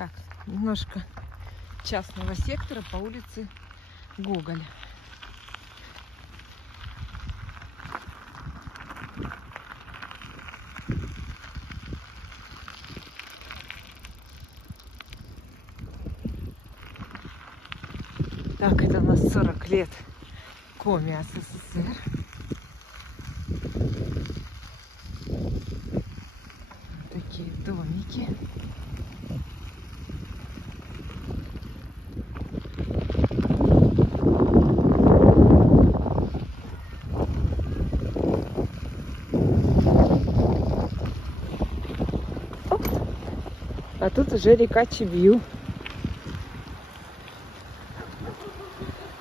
Так, немножко частного сектора по улице Гоголя. Так, это у нас 40 лет Коми СССР. Такие домики. А тут уже река Чебью.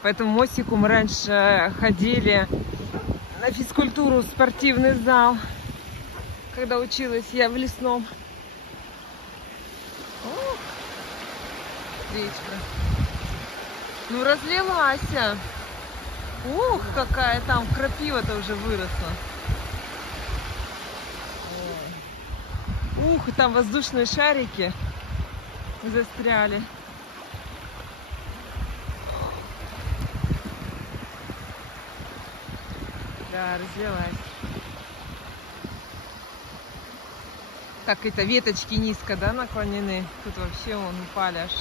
По этому мостику мы раньше ходили на физкультуру в спортивный зал, когда училась я в Лесном. О, речка. Ну, разлилась. Ух, какая там крапива-то уже выросла. Ух, там воздушные шарики застряли. Да, разлилась. Так, это веточки низко, да, наклонены? Тут вообще вон упали аж.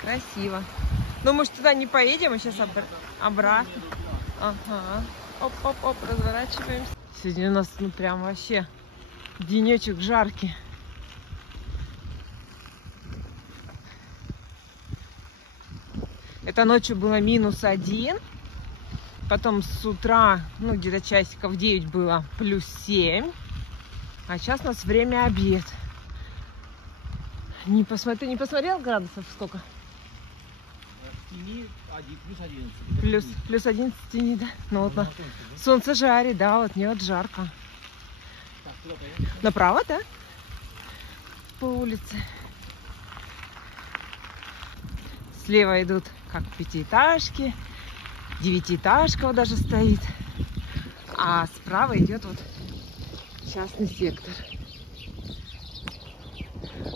Красиво. Ну, может, туда не поедем, а сейчас обратно. Ага. Оп-оп-оп, разворачиваемся. Сегодня у нас, ну, прям вообще денечек жаркий. Это ночью было -1. Потом с утра, ну, где-то часиков 9 было +7. А сейчас у нас время обед. Не посмотрел градусов сколько? В тени +11. Плюс 11 в тени, да? Ну, вот солнце жарит, да, вот мне вот жарко. Так, куда поедем? Направо, да? По улице. Слева идут как пятиэтажки. 9-этажка вот даже стоит. А справа идет вот частный сектор.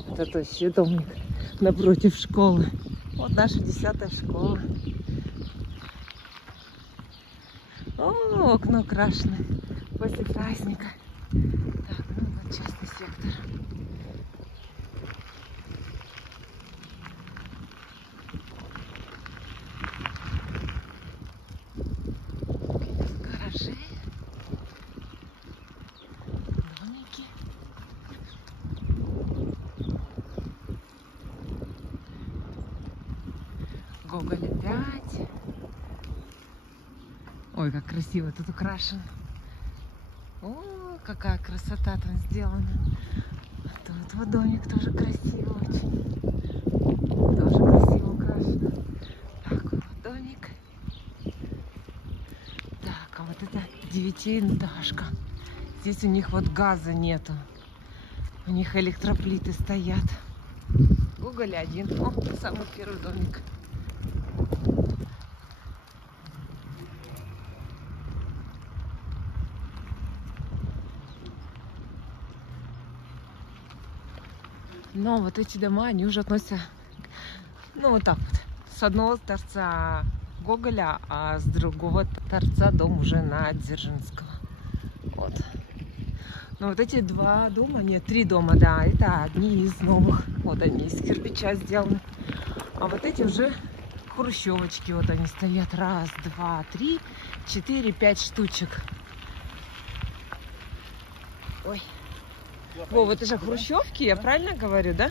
Вот это вообще домик напротив школы. Вот наша 10-я школа. О, окна украшены после праздника. Так, ну вот частный сектор. Гаражи. Домики. Гоголь опять. Ой, как красиво тут украшен. О, какая красота там сделана. А тут вот домик тоже красиво очень. Тоже красиво украшен. Так, вот домик. Так, а вот это 9-этажка. Здесь у них вот газа нету. У них электроплиты стоят. Гоголь 1. О, самый первый домик. Но вот эти дома, они уже относятся, ну, вот так вот. С одного торца Гоголя, а с другого торца дом уже на Дзержинского. Вот. Но вот эти два дома, нет, 3 дома, да, это одни из новых. Вот они из кирпича сделаны. А вот эти уже хрущевочки, вот они стоят. 1, 2, 3, 4, 5 штучек. Ой. Во, вот это же хрущевки, я правильно говорю, да?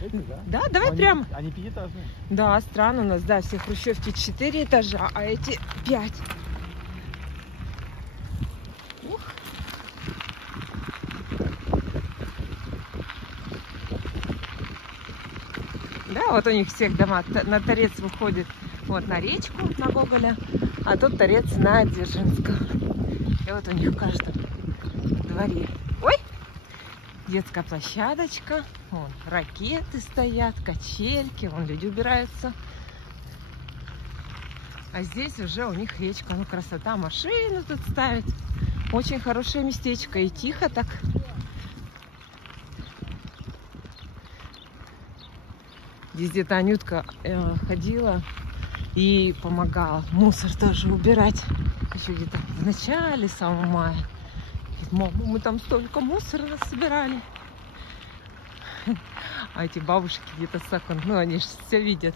Эти, да? Да, давай они, прямо. Они 5-этажные. Да, странно у нас, да, все хрущевки 4 этажа, а эти 5. Ух. Да, вот у них всех дома. На торец выходит вот на речку, на Гоголя, а тут торец на Дзержинского. И вот у них в каждом дворе. Ой! Детская площадочка. Вон ракеты стоят, качельки, вон люди убираются. А здесь уже у них речка. Ну, красота, машину тут ставят. Очень хорошее местечко. И тихо так. Здесь где-то Анютка ходила и помогала мусор тоже убирать. Еще где-то в начале самого мая. Говорит, мама, мы там столько мусора собирали. А эти бабушки где-то с окон, ну они же все видят.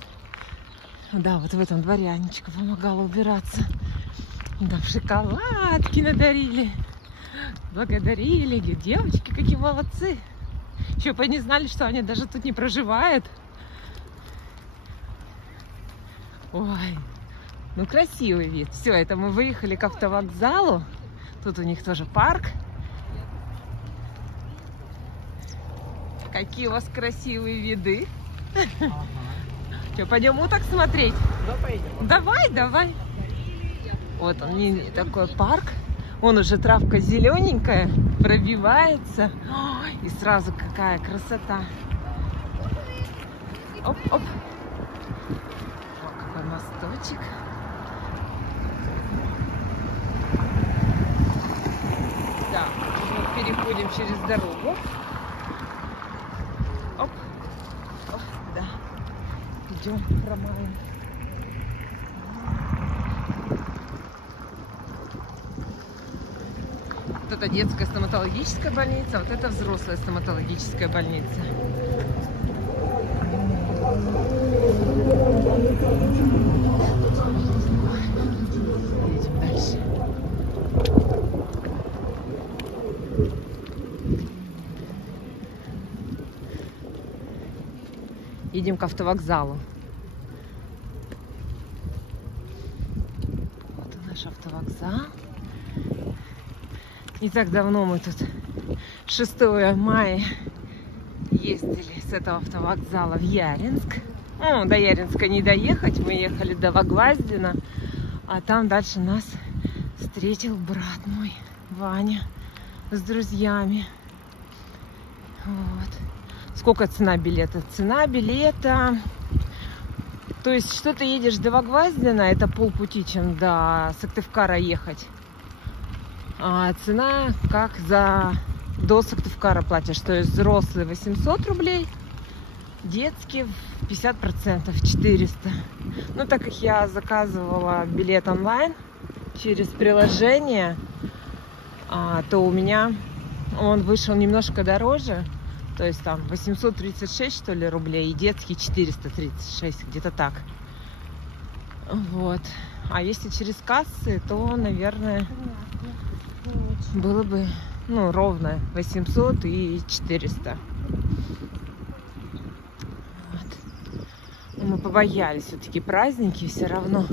Да, вот в этом дворе Анечка помогала убираться. Там шоколадки надарили. Благодарили. Говорит, девочки, какие молодцы. Еще бы они знали, что они даже тут не проживают. Ой, ну красивый вид. Все, это мы выехали к автовокзалу. Тут у них тоже парк. Какие у вас красивые виды. Ага. Что, пойдем уток смотреть? Да, поедем. Давай, давай. Вот он, такой парк. Вон уже травка зелененькая, пробивается. Ой, и сразу какая красота. Оп, оп. О, какой мосточек. Да, мы переходим через дорогу. Оп, оп, да. Идем, промаем. Вот это детская стоматологическая больница, вот это взрослая стоматологическая больница. Едем дальше. Едем к автовокзалу. Вот и наш автовокзал. Не так давно мы тут 6 мая ездили с этого автовокзала в Яринск. Ну, до Яринска не доехать, мы ехали до Вогваздина, а там дальше нас встретил брат мой, Ваня, с друзьями. Вот. Сколько цена билета? Цена билета, то есть что ты едешь до Вогваздина, это полпути, чем до Сыктывкара ехать. А цена как до Сыктывкара платишь, то есть взрослый 800 рублей, детский 50% 400. Ну, так как я заказывала билет онлайн через приложение, то у меня он вышел немножко дороже, то есть там 836, что ли, рублей, и детский 436, где-то так. Вот. А если через кассы, то, наверное, было бы, ну, ровно 800 и 400. Вот. Мы побоялись, все-таки праздники все равно.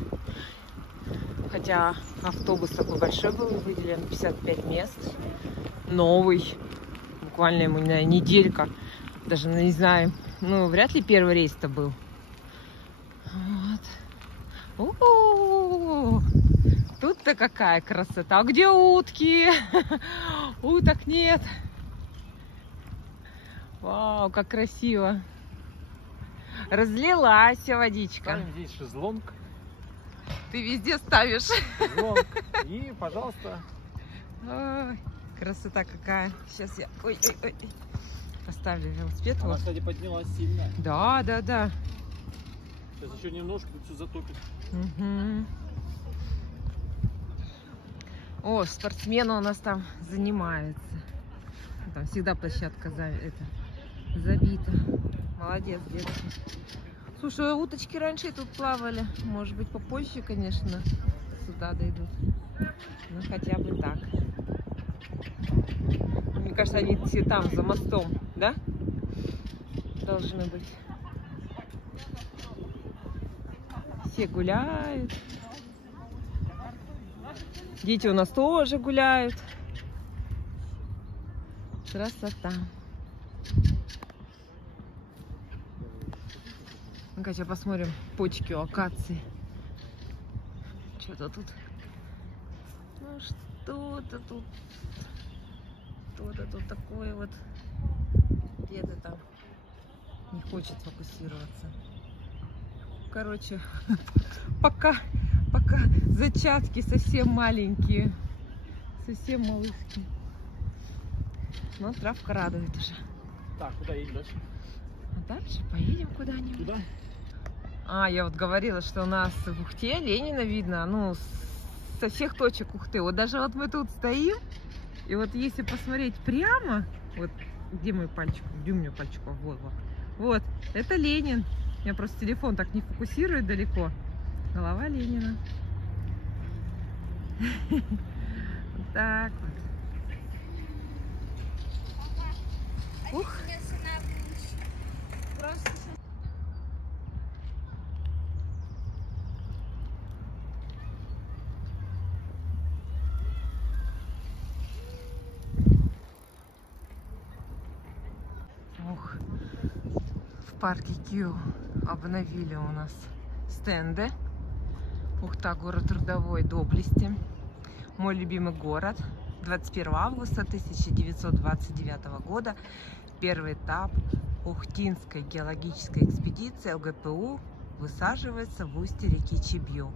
Хотя автобус такой большой был выделен, 55 мест. Новый. Буквально ему, наверное, неделька. Даже, ну, не знаю, ну, вряд ли первый рейс-то был. Вот. У-у-у-у. Тут-то какая красота. А где утки? Уток нет. Вау, как красиво. Разлилась водичка. Ставим здесь шезлонг. Ты везде ставишь. Шезлонг. И, пожалуйста. Ой, красота какая. Сейчас я ой, поставлю велосипед. Она, Вот. кстати, поднялась сильно. Да, да, да. Сейчас еще немножко тут все затопит. Угу. О, спортсмены у нас там занимаются. Там всегда площадка забита. Молодец, детки. Слушай, уточки раньше и тут плавали. Может быть, попозже, конечно, сюда дойдут. Ну, хотя бы так. Мне кажется, они все там, за мостом, да? Должны быть. Все гуляют. Дети у нас тоже гуляют. Красота. Ну-ка, сейчас посмотрим почки у акации. Что-то тут. Ну, что-то тут. Что-то тут такое вот. Где-то там не хочет фокусироваться. Короче, пока зачатки совсем маленькие. Совсем малышки. Но травка радует уже. Так, куда едем дальше? А дальше поедем куда-нибудь. Куда? А, я вот говорила, что у нас в Ухте Ленина видно, ну, со всех точек Ухты. Вот даже вот мы тут стоим, и вот если посмотреть прямо, вот где мой пальчик, где у меня пальчик, вот, вот, это Ленин. У меня просто телефон так не фокусирует далеко. Голова Ленина. Так вот. Ух. Ох, в парке Кью обновили у нас стенды. Ухта, город трудовой доблести. Мой любимый город. 21 августа 1929 года. Первый этап Ухтинской геологической экспедиции ЛГПУ высаживается в устье реки Чебью.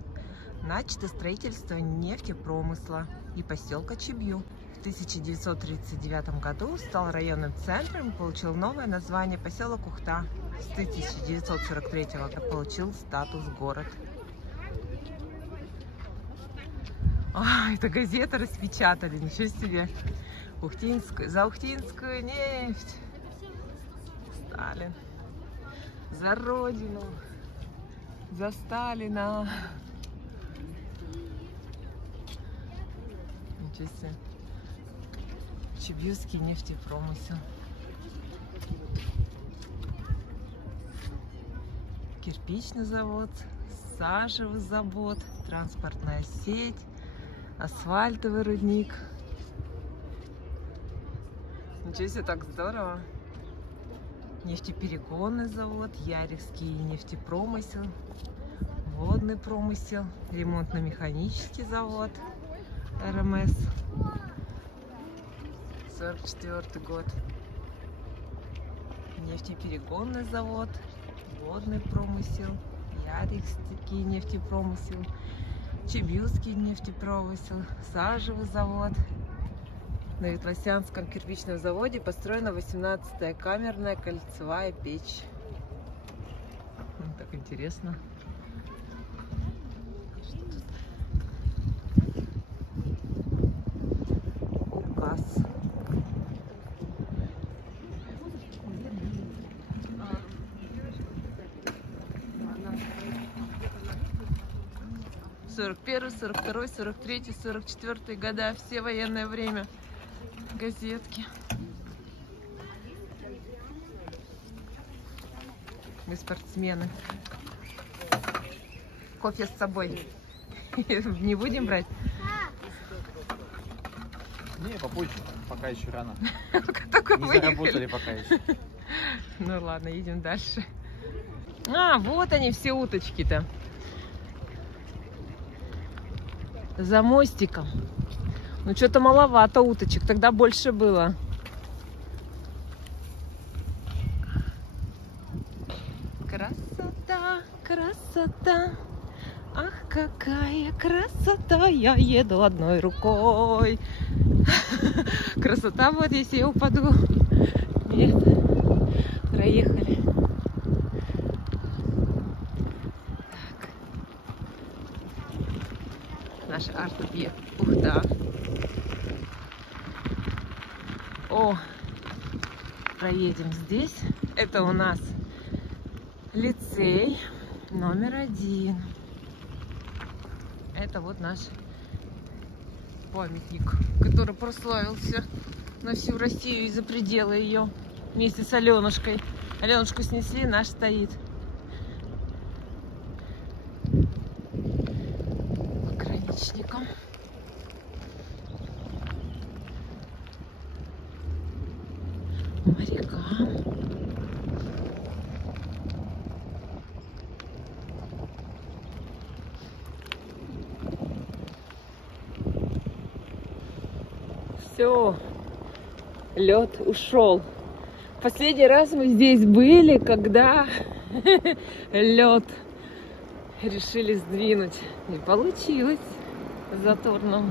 Начато строительство нефтепромысла и поселка Чебью. В 1939 году стал районным центром и получил новое название поселок Ухта. С 1943 года получил статус город. А, это газеты распечатали, ничего себе. За Ухтинскую нефть. Сталин. За Родину. За Сталина. Ничего себе. Чебьюский нефтепромысел. Кирпичный завод, сажевый завод, транспортная сеть, асфальтовый рудник. Ничего себе, так здорово. Нефтеперегонный завод, Ярихский нефтепромысел, водный промысел, ремонтно-механический завод, РМС, 44 год. Нефтеперегонный завод, водный промысел, Ярихский нефтепромысел, Чебьюский нефтепромысел, сажевый завод. На Ветлосянском кирпичном заводе построена 18-я камерная кольцевая печь. Так интересно. УКАС. Сорок первый, 42, 43, 44 года, все военное время. Газетки. Мы спортсмены. Кофе с собой не будем брать? Не, попозже, пока еще рано. Только Не выехали. заработали пока еще. Ну ладно, едем дальше. А, вот они, все уточки-то. За мостиком. Ну, что-то маловато уточек, тогда больше было. Красота, красота. Ах, какая красота. Я еду одной рукой. Красота, вот если я упаду. Нет, проехали. Так. Наш арт-объект Ухта. О, проедем здесь. Это у нас лицей номер 1. Это вот наш памятник, который прославился на всю Россию и за пределы ее. Вместе с Аленушкой. Аленушку снесли, наш стоит. Пограничником. Морякам. Все, лед ушел. Последний раз мы здесь были, когда лед решили сдвинуть. Не получилось затор нам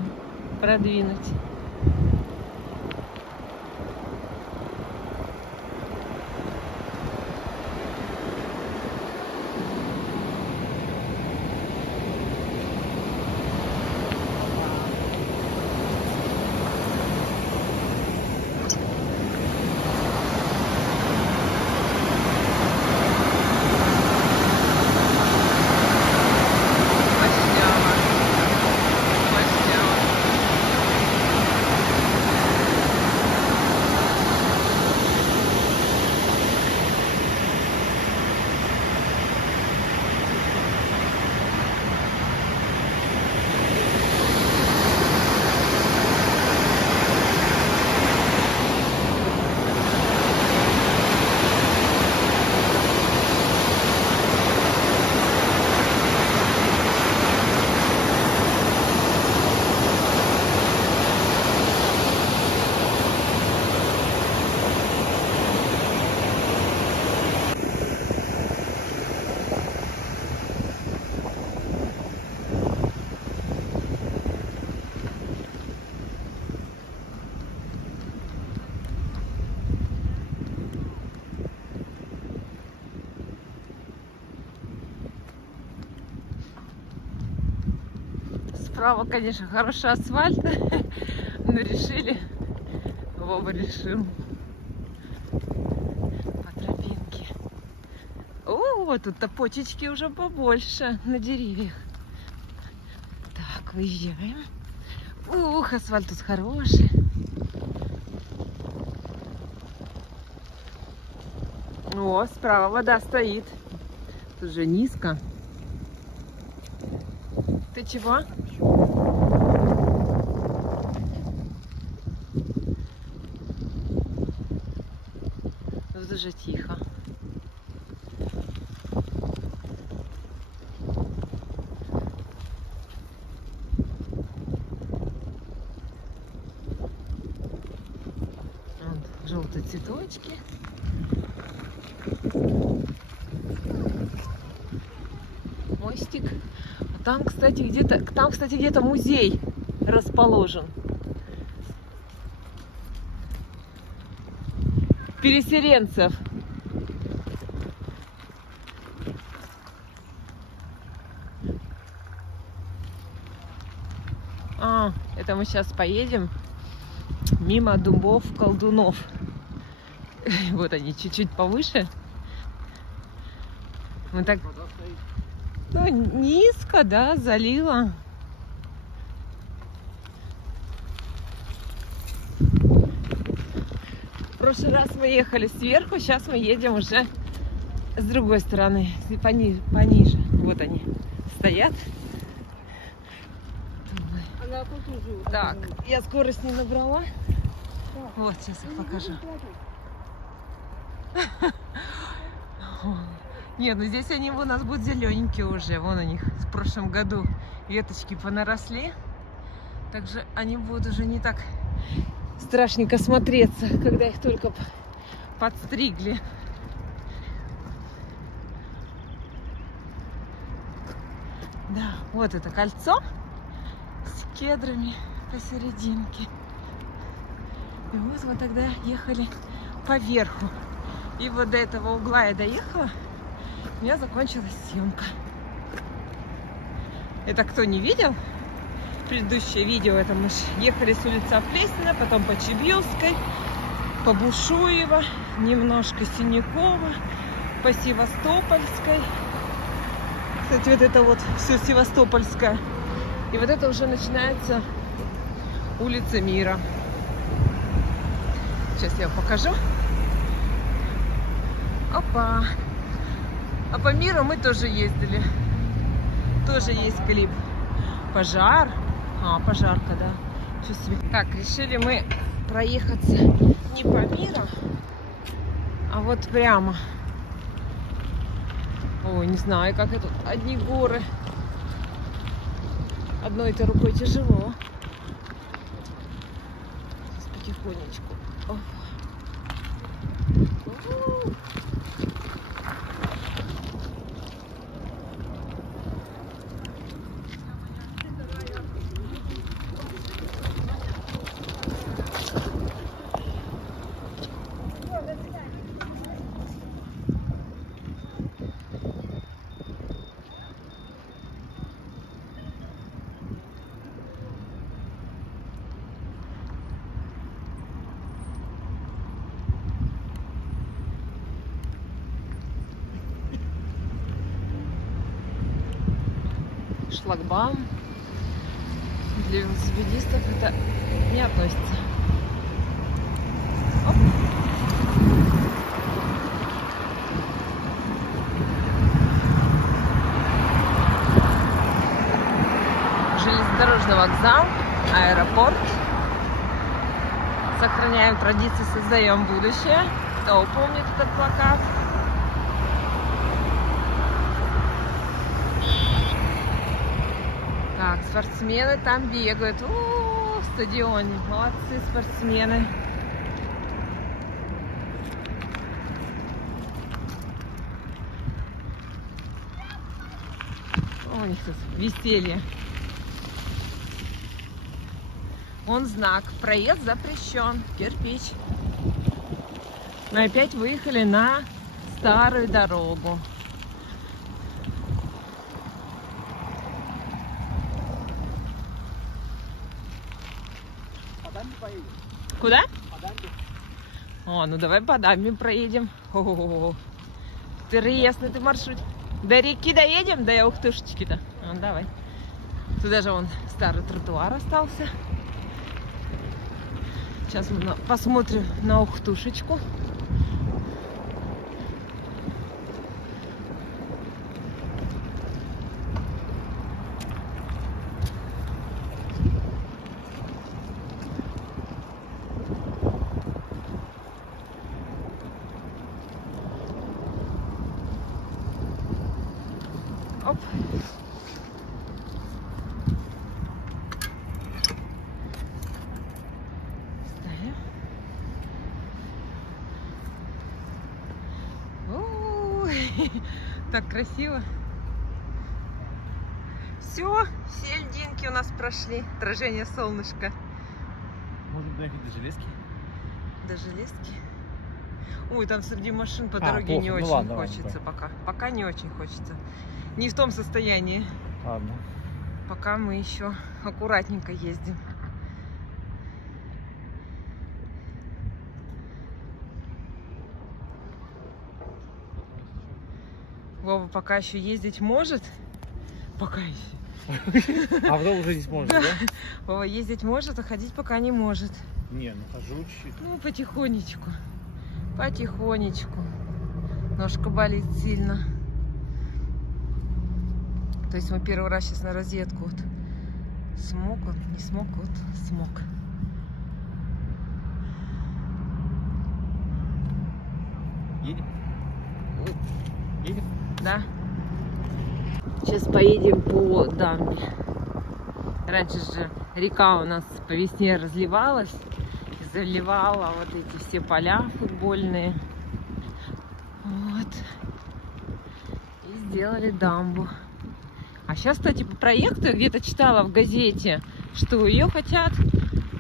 продвинуть. справа, конечно, хороший асфальт, но решили, Вова решил по тропинке. О, тут-то почечки уже побольше на деревьях. Так, выезжаем. Ух, асфальт тут хороший. О, справа вода стоит. Тут же низко. Ты чего? Тут уже тихо. Вот, желтые цветочки. Мостик. А там, кстати, где-то музей расположен. Переселенцев. Это мы сейчас поедем мимо дубов колдунов. Вот они, чуть-чуть повыше. Мы так, ну, низко, да, залило. В прошлый раз мы ехали сверху, сейчас мы едем уже с другой стороны, пониже. Вот они стоят. Так, я скорость не набрала. Вот, сейчас их покажу. Нет, ну здесь они у нас будут зелененькие уже. Вон у них в прошлом году веточки понаросли. Также они будут уже не так страшненько смотреться, когда их только подстригли. Да, вот это кольцо с кедрами посерединке. И вот мы тогда ехали поверху. И вот до этого угла я доехала, у меня закончилась съемка. Это кто не видел? Предыдущее видео, это мы ехали с улицы Плесина, потом по Чебилской, по Бушуева, немножко Синякова, по Севастопольской. Кстати, вот это вот все Севастопольское. И вот это уже начинается улица Мира. Сейчас я вам покажу. Опа! А по Миру мы тоже ездили. Тоже есть клип. Пожар. Пожарка, да. Так, решили мы проехаться не по Миру, а вот прямо. Ой, не знаю, как это. Одни горы. Одной этой рукой тяжело. Сейчас потихонечку. О. Шлагбаум для велосипедистов это не относится. Оп. Железнодорожный вокзал, аэропорт. Сохраняем традиции, создаем будущее. Кто помнит этот плакат? Так, спортсмены там бегают. В стадионе. Молодцы спортсмены. У них тут веселье. Вон знак. Проезд запрещен. Кирпич. Мы опять выехали на старую дорогу. Куда? О, ну давай по дамбе проедем. О-о-о. Интересный ты маршрут. До реки доедем, до Ухтушечки-то. Ну, давай. Туда же вон старый тротуар остался. Сейчас мы посмотрим на Ухтушечку. Оп. Ставим. Ой, так красиво. Все льдинки у нас прошли. Отражение солнышка. Можно доехать до Железки? До Железки. Ой, там среди машин по дороге не очень ладно, хочется пока. Пока не очень хочется. Не в том состоянии. Ладно. Пока мы еще аккуратненько ездим. Вова пока еще ездить может. Пока еще. А потом уже не сможет, да? Вова ездить может, а ходить пока не может. Не, ну хожу чуть-чуть. Ну, потихонечку. Потихонечку. Ножка болит сильно. То есть мы первый раз сейчас на розетку. Вот. Смог он, не смог, вот смог. Едем? Едем? Да. Сейчас поедем по дамбе. Раньше же река у нас по весне разливалась. И заливала вот эти все поля футбольные. Вот. И сделали дамбу. А сейчас, кстати, по проекту я где-то читала в газете, что ее хотят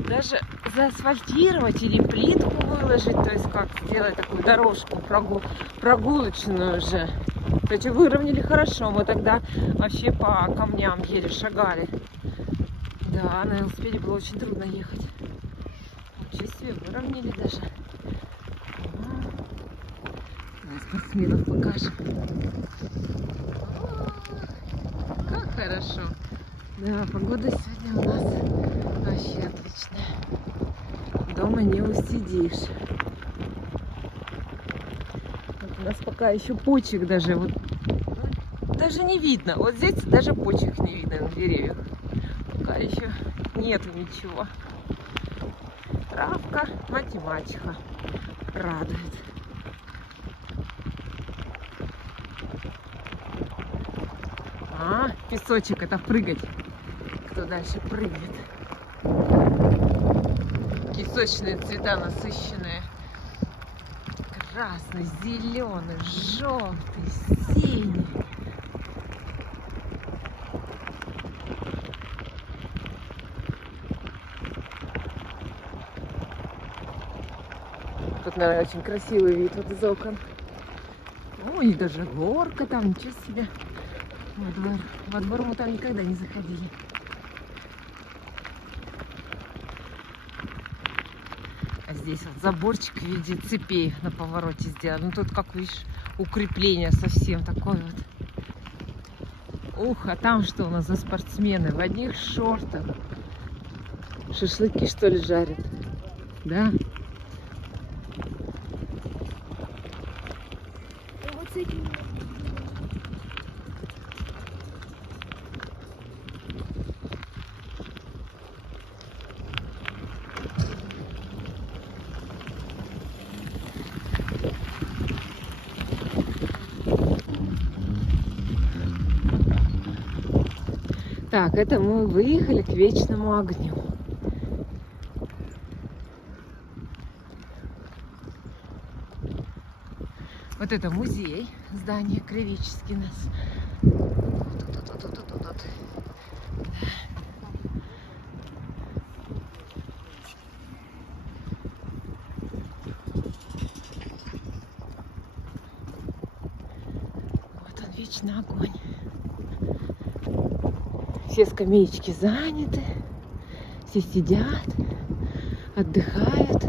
даже заасфальтировать или плитку выложить, то есть как сделать такую дорожку прогулочную уже. Кстати, выровняли хорошо, мы тогда вообще по камням еле шагали. Да, на велосипеде было очень трудно ехать. Ничего себе, выровняли даже. Спортсменов покажем. Как хорошо. Да, погода сегодня у нас вообще отличная. Дома не усидишь. Вот у нас пока еще почек даже вот даже не видно. Вот здесь даже почек не видно на деревьях. Пока еще нету ничего. Травка, мать и мачеха радует. А, песочек, это прыгать. Кто дальше прыгает? Песочные цвета насыщенные. Красный, зеленый, желтый, синий. Тут, наверное, очень красивый вид вот из окон. Ой, даже горка там, ничего себе. Во двор. Во двор мы там никогда не заходили. А здесь вот заборчик в виде цепей на повороте сделан. Ну тут, как видишь, укрепление совсем такое вот. Ух, а там что у нас за спортсмены? В одних шортах. Шашлыки, что ли, жарят? Да? Так, это мы выехали к Вечному огню. Вот это музей, здание Кривический нас. Тут. Вот он, Вечный огонь. Все скамеечки заняты, все сидят. отдыхают.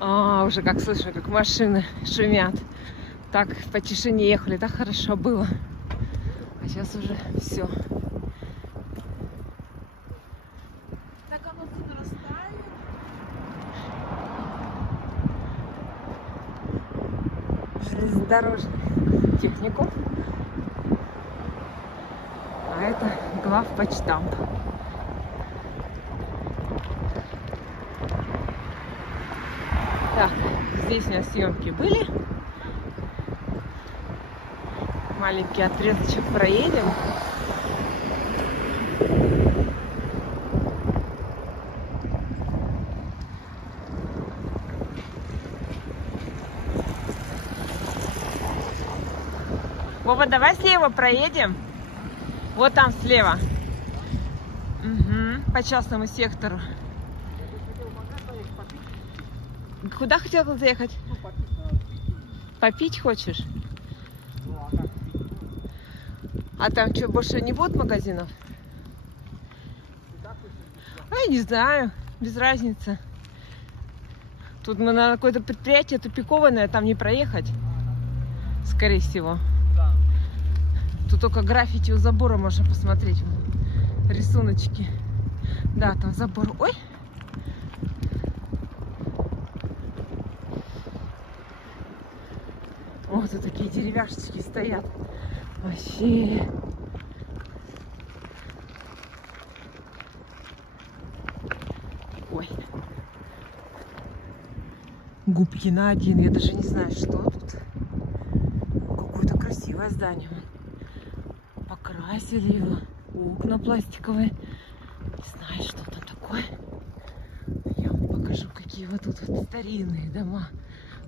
А, уже как слышу, как машины шумят. Так по тишине ехали, так хорошо было. А сейчас уже все. Так оно тут растает. Железнодорожный техникум. А это главпочтамт. Так, здесь у нас съемки были. Маленький отрезочек проедем. Вова, давай слева проедем. Вот там слева. Угу, по частному сектору. Куда хотел заехать? Попить хочешь? А там что, больше не будет магазинов? А я не знаю, без разницы. Тут мы на какое-то предприятие тупиковое, там не проехать, скорее всего. Тут только граффити у забора можно посмотреть. Рисуночки. Да, там забор. Ой! Вот тут такие деревяшечки стоят. Вообще. Ой. Губкина 1. Я даже не знаю, что тут. Какое-то красивое здание. Покрасили его. Окна пластиковые. Не знаю, что там такое. Я вам покажу, какие вот тут вот старинные дома.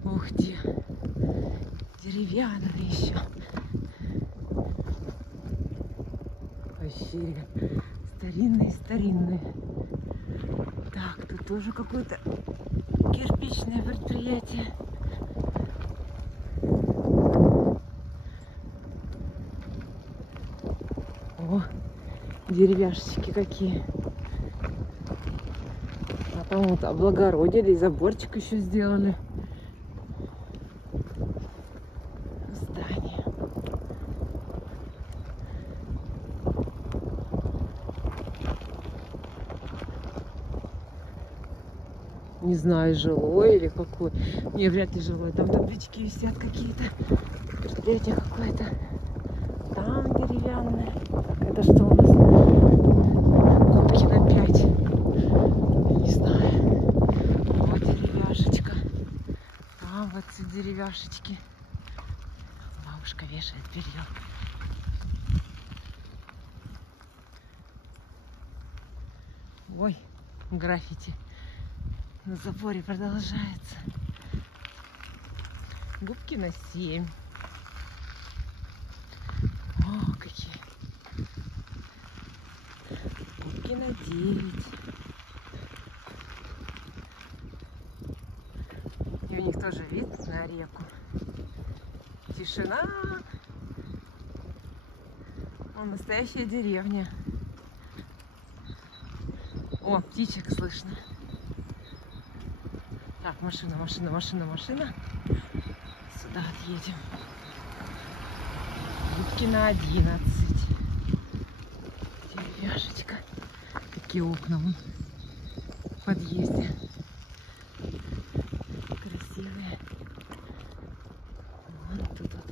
Ух ты. Деревянные еще. Вообще старинные. Так, тут тоже какое-то кирпичное предприятие. О, деревяшечки какие. А там вот облагородили, заборчик еще сделали. Здание. Не знаю, жилой или какой. Не, вряд ли жилой. Там таблички висят какие-то. Предприятие какое-то. Там деревянное. Это что у нас? Губкина 5. Не знаю. Вот деревяшечка. Там вот деревяшечки. Бабушка вешает белье. Ой, граффити на заборе продолжается. Губкина 7. О, какие. Губкина 9. И у них тоже вид на реку. Тишина. О, настоящая деревня. О, птичек слышно. Так, машина. Сюда отъедем. Губкина 11. Деревяшечка. Такие окна вон в подъезде. Красивые. Вот тут вот.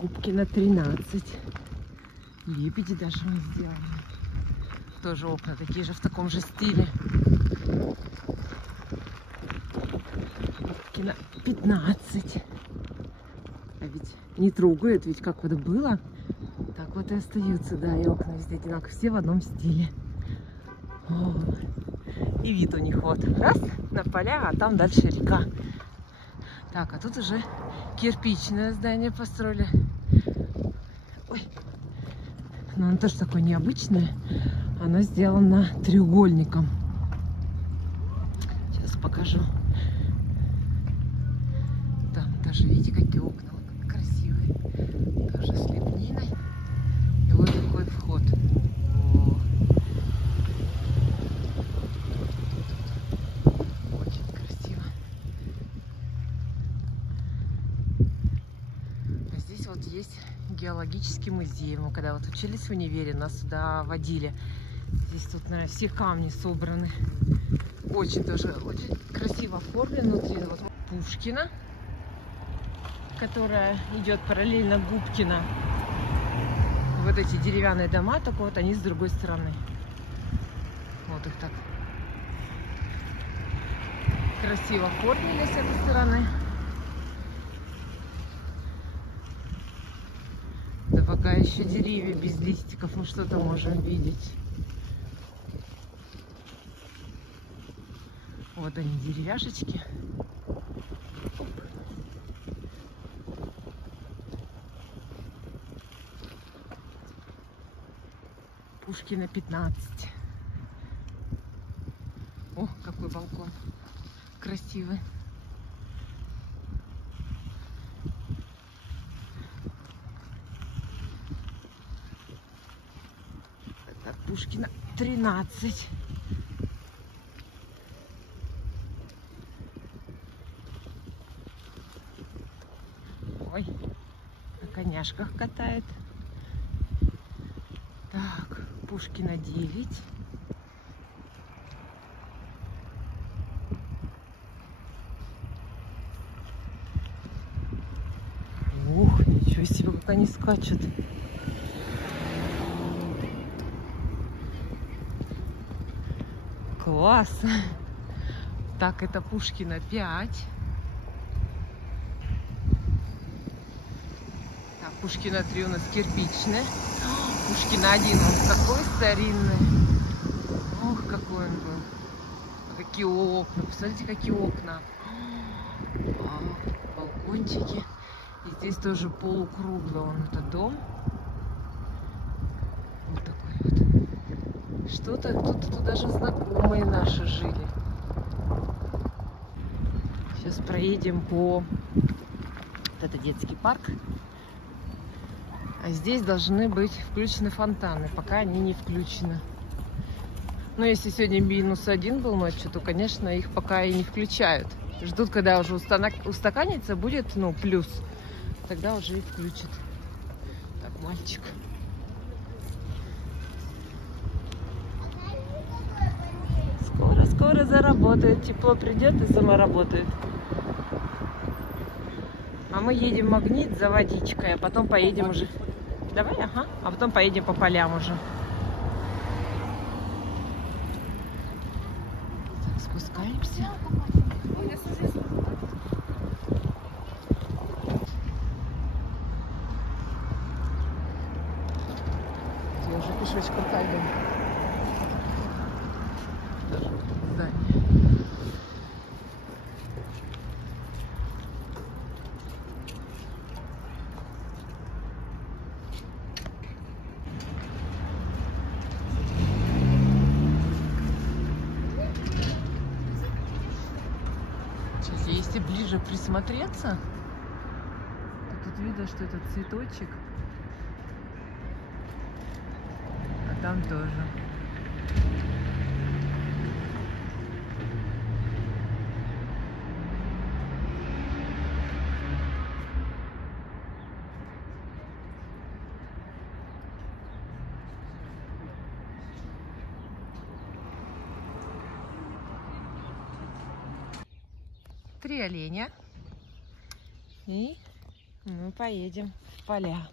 Губкина 13. Лебеди даже мы сделали. Тоже окна такие же, в таком же стиле. Губкина 15. А ведь не трогают, ведь как вот было, так вот и остаются, да, и окна везде одинаковые, все в одном стиле. О, и вид у них вот, раз, на поля, а там дальше река. Так, а тут уже кирпичное здание построили. Ой, но оно тоже такое необычное, оно сделано треугольником. Сейчас покажу. Там даже, видите, какие окна, красивые. археологический музей. Мы когда вот учились в универе, нас сюда водили. Здесь тут, наверное, все камни собраны. Очень красиво оформлен внутри. Вот Пушкина, которая идет параллельно Губкина. Вот эти деревянные дома, только вот они с другой стороны. Вот их так красиво оформили с этой стороны. Да пока еще деревья без листиков, мы что-то можем видеть. Вот они, деревяшечки. Оп. Пушкина 15. О, какой балкон красивый. Это Пушкина 13. Ой, на коняшках катает. Так, Пушкина 9. Ух, ничего себе, как они скачут. Класс. Так, это Пушкина 5. Так, Пушкина 3 у нас кирпичный. Пушкина 1, он такой старинный. Ох, какой он был. Какие окна. Посмотрите, какие окна. Балкончики. И здесь тоже полукруглый он, этот дом. Вот такой вот. Что-то тут даже знакомые наши жили. Сейчас проедем по... Вот это детский парк. А здесь должны быть включены фонтаны. Пока они не включены. Но если сегодня -1 был ночью, то, конечно, их пока и не включают. Ждут, когда уже устаканится, будет, ну, плюс. Тогда уже и включат. Так, мальчик. Скоро заработает. Тепло придет и сама работает. А мы едем в Магнит за водичкой, а потом поедем уже... Давай, ага. А потом поедем по полям уже. Так, спускаемся. Я уже пешочком пойду. Даже здание. Сейчас, если ближе присмотреться, то тут видно, что это цветочек. А там тоже. Три оленя. И мы поедем в поля.